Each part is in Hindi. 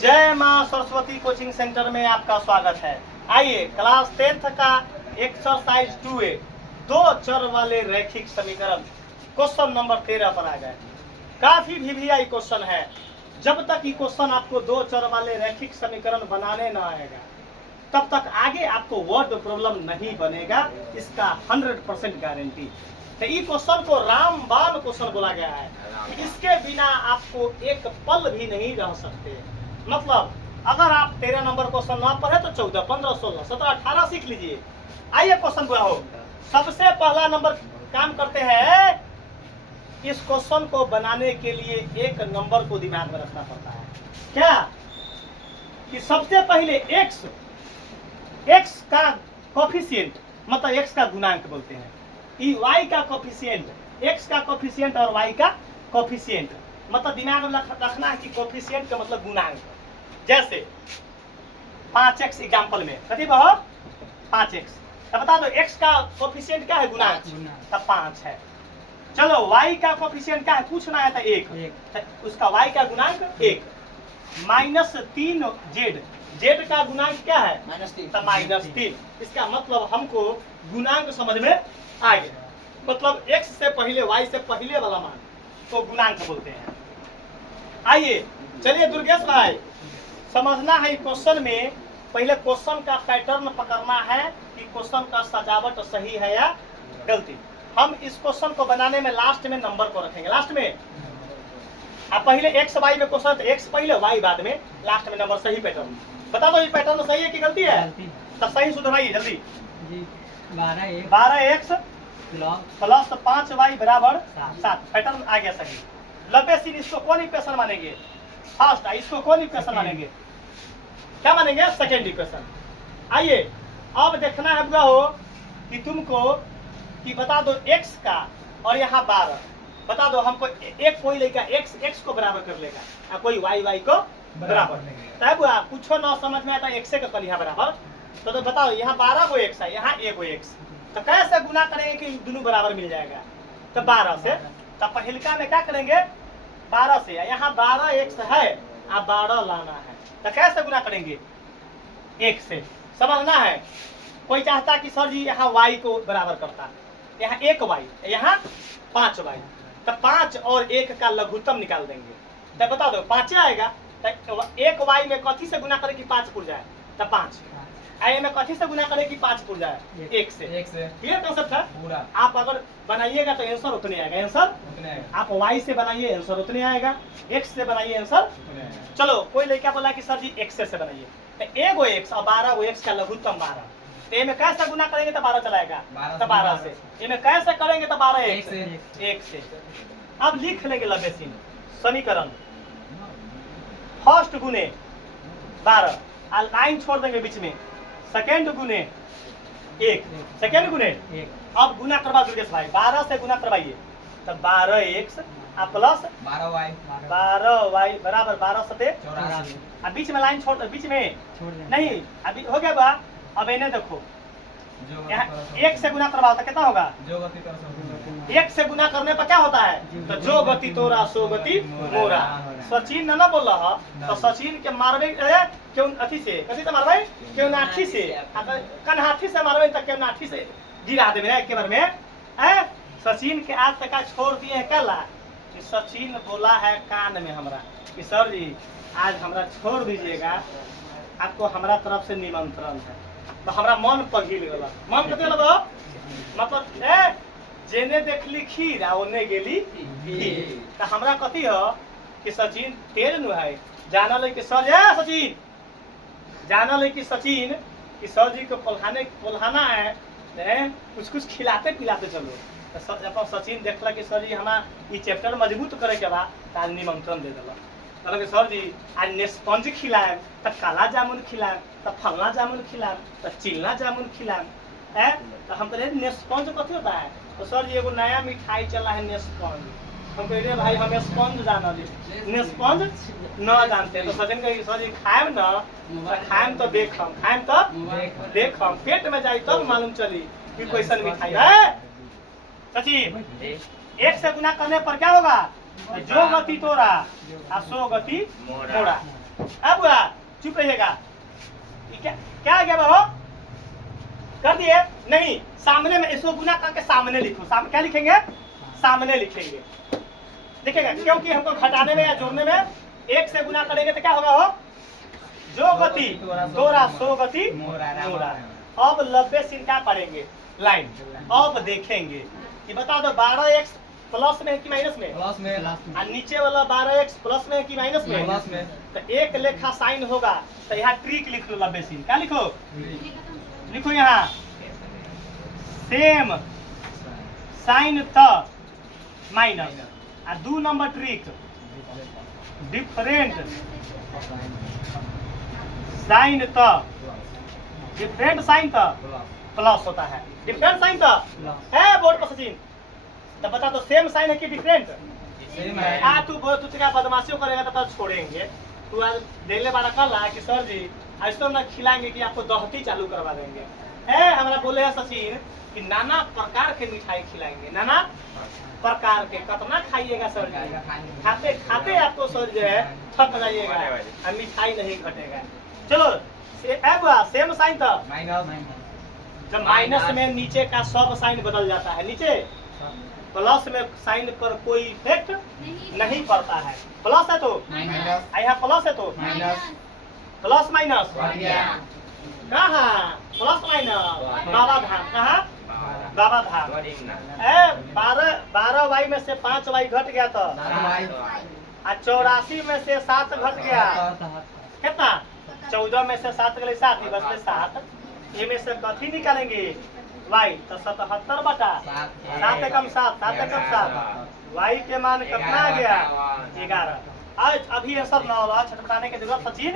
जय मां सरस्वती कोचिंग सेंटर में आपका स्वागत है। आइए क्लास 10th का एक्सरसाइज 2A दो चर वाले रैखिक समीकरण क्वेश्चन नंबर 13 पर आ गए। काफी वीवीआई क्वेश्चन है। जब तक ये क्वेश्चन आपको दो चर वाले रैखिक समीकरण बनाने ना आएगा तब तक आगे आपको वर्ड प्रॉब्लम नहीं बनेगा, इसका 100% गारंटी। तो ये क्वेश्चन को रामबाण क्वेश्चन बोला गया है। इसके बिना आपको एक पल भी नहीं रह सकते। मतलब अगर आप 13 नंबर क्वेश्चन ना पढ़े तो 14, 15, 16, 17, 18 सीख लीजिए। आइए क्वेश्चन पूरा हो। सबसे पहला नंबर काम करते हैं, इस क्वेश्चन को बनाने के लिए एक नंबर को दिमाग में रखना पड़ता है। क्या कि सबसे पहले x का कोफिशिएंट मतलब x का गुणांक बोलते हैं। ये y का कोफिशिएंट, x का कोफिशिएंट और y का कोफिशिएंट मतलब दिमाग में रखना है कि कोफिशिएंट का मतलब गुणांक। जैसे 5x एग्जाम्पल में कथी बहो 5x, तो बता दो x का कोफिशिएंट क्या है, गुणांक, तब 5 है। चलो y का कोफिशिएंट क्या है पूछना है, तो 1, उसका y का गुणांक 1। -3z, z का गुणांक क्या है -3। इसका मतलब हमको गुणांक समझ में आ गया। मतलब x से पहले y से पहले वाला मान तो गुणांक बोलते हैं। आइए चलिए दुर्गेश भाई, समझना है क्वेश्चन में पहले क्वेश्चन का पैटर्न पकड़ना है कि क्वेश्चन का सजावट सही है या गलती। हम इस क्वेश्चन को बनाने में लास्ट में नंबर को रखेंगे। लास्ट में आप पहले x y में क्वेश्चन तो x पहले y बाद में, लास्ट में नंबर। सही पैटर्न बता दो, ये पैटर्न सही है कि गलती है? तो सही सुधराइए जल्दी। 12x प्लस 5y बराबर 7। पैटर्न आ गया सही। लंबे सीन इसको कौन इक्वेशन मानेंगे? फर्स्ट। इसको कौन इक्वेशन मानेंगे? क्या मानेंगे? Second equation. आइए अब देखना है बुआ हो कि तुमको कि बता दो x का और यहाँ 12 बता दो हमको। एक कोई लेगा x को बराबर कर लेगा और कोई y को बराबर। तब बुआ कुछ ना समझ में आता x का कल यहाँ बराबर, तो बताओ यहाँ 12 को x है, यहाँ 1 को x, तो कैसे गुना करेंगे कि दोनों बराबर मिल जाएगा? तो 12 से। तो पहिलका में क्या करेंगे 12 से, यहाँ 12x है आप 12 लाना है, तो कैसे गुना करेंगे? 1 से। समझना है। कोई चाहता कि सर जी यहाँ y को बराबर करता, यहाँ 1y यहाँ 5y, तो 5 और 1 का लघुत्तम निकाल देंगे। तो बता दो 5 आएगा, तो 1y में कथी से गुना करे कि 5 पुर जाए, तो 5 आई में कथी से गुना करे कि 5 पुर जाए, 1 से। क्लियर कंसेप्ट है पूरा। आप अगर बनाइएगा तो आंसर उतने आएगा। आंसर आप y से बनाइए आंसर उतने आएगा, x से बनाइए आंसर। चलो कोई लड़का बोला कि सर जी x से बनाइए, तो 1 को x और 12 को x का लघुत्तम 12, तो ये में कैसे गुना करेंगे तो 12 चलाएगा, तो 12 से। ये में कैसे करेंगे तो 12 1 से। अब लिख लेंगे लंबे सीन समीकरण। फर्स्ट गुने 12 और लाइन छोड़ देंगे बीच में, सेकेंड गुने 1, सेकेंड गुने 1। अब गुना करवा दुर्गेश भाई, 12 से गुना करवाइए, तो 12x प्लस 12y बराबर 12 सते 84। अब बीच में लाइन छोड़, बीच में नहीं, अभी हो गया बा। अब इन्हें देखो, यहाँ 1 से गुना करवाओ तो कितना होगा? 1 से गुना करने पर क्या होता है? तो जो गति तोरा सो गति मोरा। सचिन न बोल रहा तो सचिन के मारबे क्यों अथी से, कथी से मारबे? क्यों नाठी से। कन्हाठी से मारबे तो क्यों नाठी से गिरा देबे एक बार में। सचिन के आज तक छोड़ दिए है कला कि सचिन बोला है कान में हमरा कि सर जी आज हमरा छोड़ दीजिएगा, आपको हमरा तरफ से निमंत्रण है। तो हमरा मन पघिल गला। मन कते लगा मतलब जेने देखली खीर आ ओने गेली खीर। तो हमरा कथी हो कि सचिन तेज नु है, जाना ले कि सर सचिन, जाना ले कि सचिन कि सर जी को पढ़ाना है, कुछ खिलाते पिलाते चलो। तो सचिन देखला कि सर जी हमारा ये चैप्टर मजबूत करे के बाद तो आज निमंत्रण दे दिला। कहल सर जी आज नेस्पंज खिलाए, तो काला जामुन खिलाए, तो फलना जामुन खिलाए, तो चिलना जामुन खिलाए। तो हम कहे नेस्पंज कथी होता है? तो सर जी एगो नया मिठाई चला है नेस्पंज। हम कहे भाई हम स्पंज जाना दी, नेस्पंज न जानते। तो सचिन कहे सर जी खाएम न, खाएम तो देखम, खाएम तो देखम, पेट में जाई तब मालूम चली कि कैसन मिठाई है। सचिन 1 से गुना करने पर क्या होगा? जो गति तोरा आ सो गति मोरा। अब हुआ, चुप रहिएगा। क्या क्या आ गया बाबू? कर दिए? नहीं, सामने में इसको गुना करके सामने लिखो। क्या लिखेंगे? सामने लिखेंगे। देखिएगा, क्योंकि हमको घटाने में या जोड़ने में एक से गुना करेंगे तो क्या होगा? हो जो गति तोरा सो गति मोरा। अब 90 सीन क्या पढ़ेंगे? लाइन। अब देखेंगे कि बता दो 12x प्लस में है कि माइनस में? प्लस में। और नीचे वाला 12x प्लस में है कि माइनस में? प्लस में। तो एक लेखा साइन होगा, तो यहाँ ट्रिक लिख लो। 90 सीन क्या लिखो? लिखो यहाँ सेम साइन त माइनस, और 2 नंबर ट्रिक डिफरेंट साइन त, डिफरेंट साइन त प्लस होता है। डिफरेंट साइन त है बोर्ड पर सचिन, तो बता दो सेम साइन है कि डिफरेंट? सेम है। तू क्या बदमाशियों करेगा तो छोड़ेंगे। तू आज देले वाला कल है कि सर जी आज तो ना खिलाएंगे कि आपको दहती चालू करवा देंगे। है हमारा बोले है सचिन कि नाना प्रकार के मिठाई खिलाएंगे। नाना प्रकार के कितना खाइएगा सर जी? खाते खाते आपको सर जो है थक जाइएगा और मिठाई नहीं घटेगा। चलो सेम साइन था, जब माइनस में नीचे का सब साइन बदल जाता है। नीचे प्लस में साइन पर कोई इफेक्ट नहीं पड़ता है। प्लस है तो यहाँ प्लस है तो प्लस माइनस कहाँ? प्लस माइनस बाबा धाम कहाँ? बाबा धाम। 12y में से 5y घट गया तो 84 में से 7 घट गया कितना? 14 में से 7 गए 7, बस में 7। ये में से कथी निकालेंगे? y तो 77 बटा 7 एकम 7, 7 एकम 7। y के मान कितना आ गया? 11। आज अभी ये सब ना छटपटाने की जरूरत सचिन,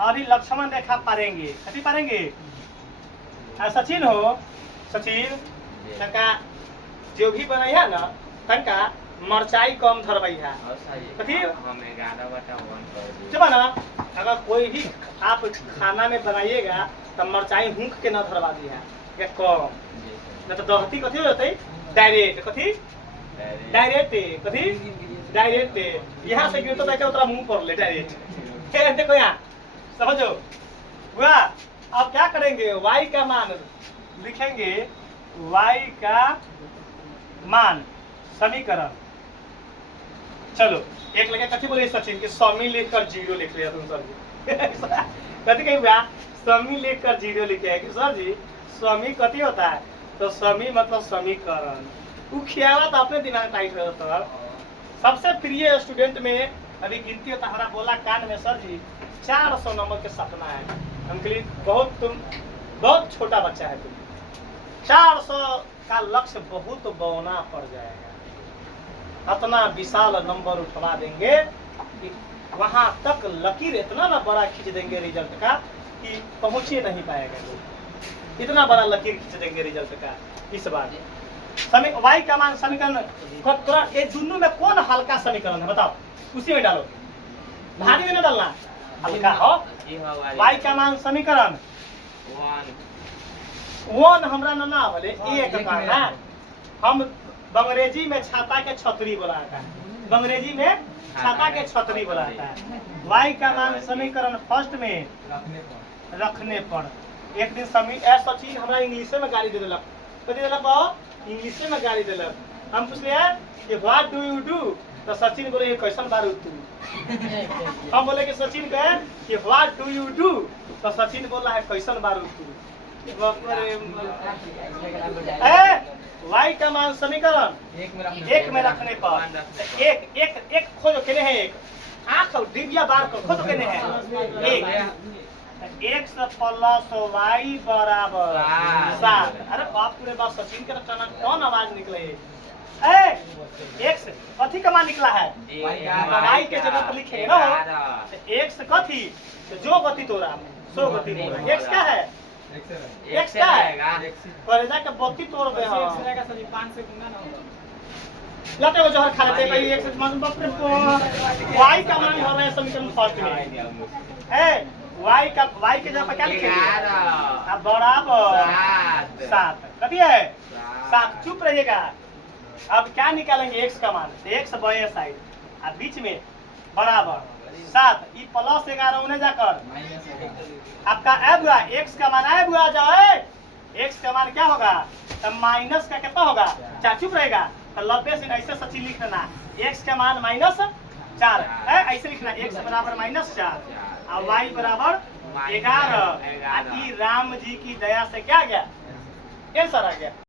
अभी लक्ष्मण रेखा पारेंगे। कथी पारेंगे? सचिन हो सचिन तनका जो भी बनाई है ना तनका मरचाई कम धरवाई है। कथी जब ना अगर कोई भी आप खाना में बनाइएगा तो मरचाई हुक के न धरवा दी है या कम, न तो दहती कथी हो जाते? डायरेक्ट। कथी? डायरेक्ट। कथी? डायरेक्ट। यहाँ से गिरता था उतना मुंह पर ले डायरेक्ट। देखो यहाँ समझो हुआ। अब क्या करेंगे? y का मान लिखेंगे, y का मान समीकरण। चलो एक लगे कथी बोले सचिन कि समी लेकर 0 लिख लिया तुम सर जी। कथी कही हुआ? समी लेकर 0 लिखे है कि सर जी समी कथी होता है? तो समी मतलब समीकरण। वो खियावा तो अपने दिमाग टाइट रहता। सबसे प्रिय स्टूडेंट में अभी गिनती होता हमारा बोला कान में सर जी 400 नंबर के सपना है। हम के लिए बहुत छोटा बच्चा है तुम। 400 का लक्ष्य बहुत बौना पड़ जाएगा। इतना विशाल नंबर उठवा देंगे कि वहां तक लकीर इतना ना बड़ा खींच देंगे रिजल्ट का कि पहुंच ही नहीं पाएगा लोग। इतना बड़ा लकीर खींच देंगे रिजल्ट का इस बार। y का मान समीकरण ये दोनों में कौन हल्का समीकरण है बताओ? उसी में डालो, भारी में न डालना। हल्का हो y का मान समीकरण 1 हमरा ना बोले 1 का ना। हम अंग्रेजी में छाता के छतरी बोलाता है, अंग्रेजी में छाता के छतरी बोलाता है। y का मान समीकरण फर्स्ट में रखने पर एक दिन सचिन हमरा इंग्लिश में गाली दे दिलक। कथी दिलक? इंग्लिश में गाली दिलक। हम पूछले कि व्हाट डू यू डू? तो सचिन बोले कैसन बारू तू? हम बोले कि सचिन कहे कि व्हाट डू यू डू? तो सचिन बोला है कैसन बारू तू? y का मान समीकरण 1 में रखने पर एक खोजो केने है? एक आँख डिबिया बार को खोजो केने है? x प्लस y बराबर 7। अरे बाप रे बाप सचिन के कौन आवाज निकले? x कथी का मान निकला है? y के जगह पर लिखेंगे ना x कथी? जो गति तोरा सो गति मोरा। x क्या है? x क्या है? करेजा के बत्ती तोड़ दे। हां x रहेगा सर 5 से गुना ना होगा। लाते हो जहर खा लेते भाई। x मान बाप रे y का मान हो रहा है समीकरण फर्स्ट में है। y के जगह पर क्या लिखेंगे? अब बराबर 7। कथी है? 7। चुप रहिएगा। अब क्या निकालेंगे? x का मान। x बाएं साइड और बीच में बराबर 7, ये प्लस 11 उन्हें जाकर आपका ऐब हुआ, x का मान ऐब हुआ जाए, x का मान क्या होगा, तो माइनस का कितना होगा, 4 चुप रहेगा, तो लब्बे से ऐसे सचिन लिख लेना, x का मान -4 है, ऐसे लिखना x बराबर -4 और y बराबर 11। राम जी की दया से क्या आ गया, आंसर आ गया।